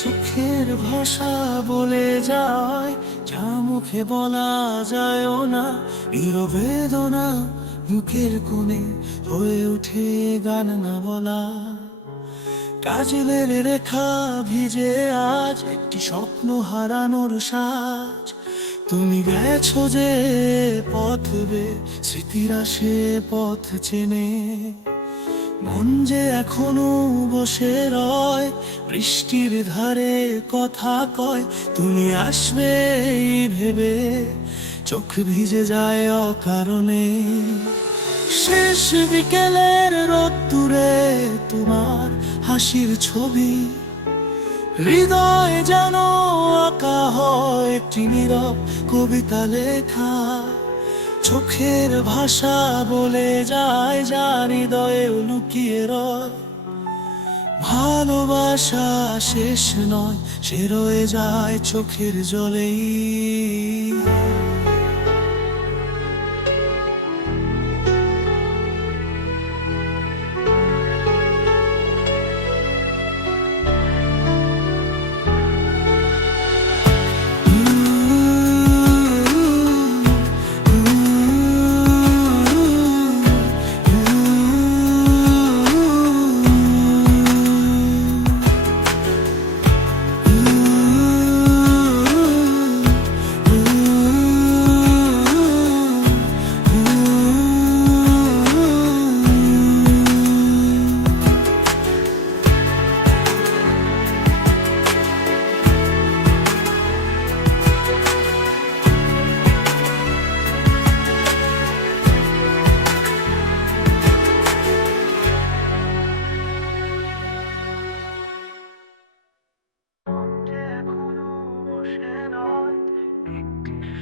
চোখের ভাষা বলে যায় যা মুখে বলা যায়ও না। বেদনা মুখের কোণে হয়ে ওঠে গান না বলা। কাজলের রেখা ভিজে আজ একটি স্বপ্ন হারানোর সাজ। তুমি গেছো যে পথ স্মৃতিরা সে পথ চেনে। মন যে এখনো বসে রয় বৃষ্টির ধারে কথা কয়। তুমি আসবে এই ভেবে চোখ ভিজে যায় অকারণে। শেষ বিকেলের রোদ্দুরে তোমার হাসির ছবি হৃদয় যেন আঁকা হয় একটি নীরব কবিতা লেখা। চোখের ভাষা বলে যায় যা হৃদয়ে লুকিয়ে রয়। ভালোবাসা শেষ নয়, সে রয়ে যায় চোখের জলেই।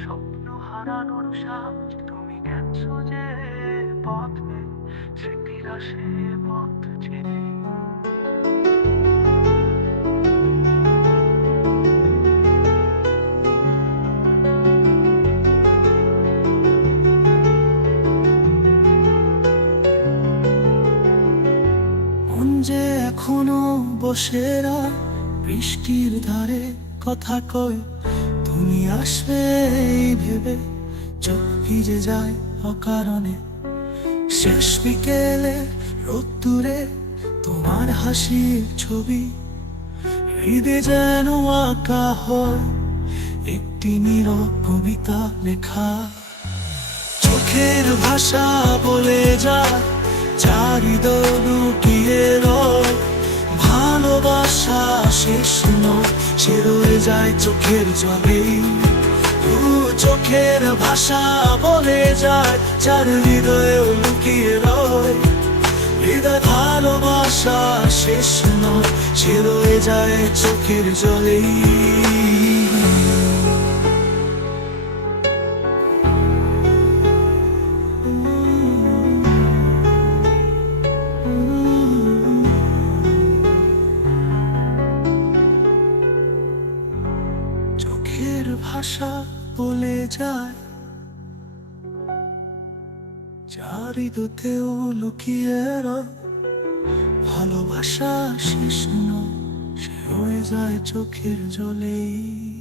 স্বপ্ন হারানোর সাজ। তুমি গেছো যে পথে স্মৃতিরা সে পথ চেনে। মন যে এখনো বসে রয় বৃষ্টির ধারে কথা কয়। তুমি আসবে এই ভেবে চোখ ভিজে যায় অকারণে। শেষ বিকেলে রোদ্দুরে তোমার হাসির ছবি হৃদয়ে যেন আঁকা হয় একটি নীরব কবিতা লেখা। চোখের ভাষা বলে যায় যা হৃদয় লুকিয়ে রয়। ভালোবাসা শেষ নয়, সে রয়ে যায় চোখের জলেই। চোখের ভাষা বলে যায় যার হৃদয়ে লুকিয়ে রয়। হৃদয় ভালোবাসা শেষ নয়, সে রয়ে যায় চোখের জলেই। চোখের ভাষা বলে যায় যার হৃদয়েও লুকিয়ে রয়। ভালোবাসা শেষ নয়, সে হয়ে যায় চোখের জলেই।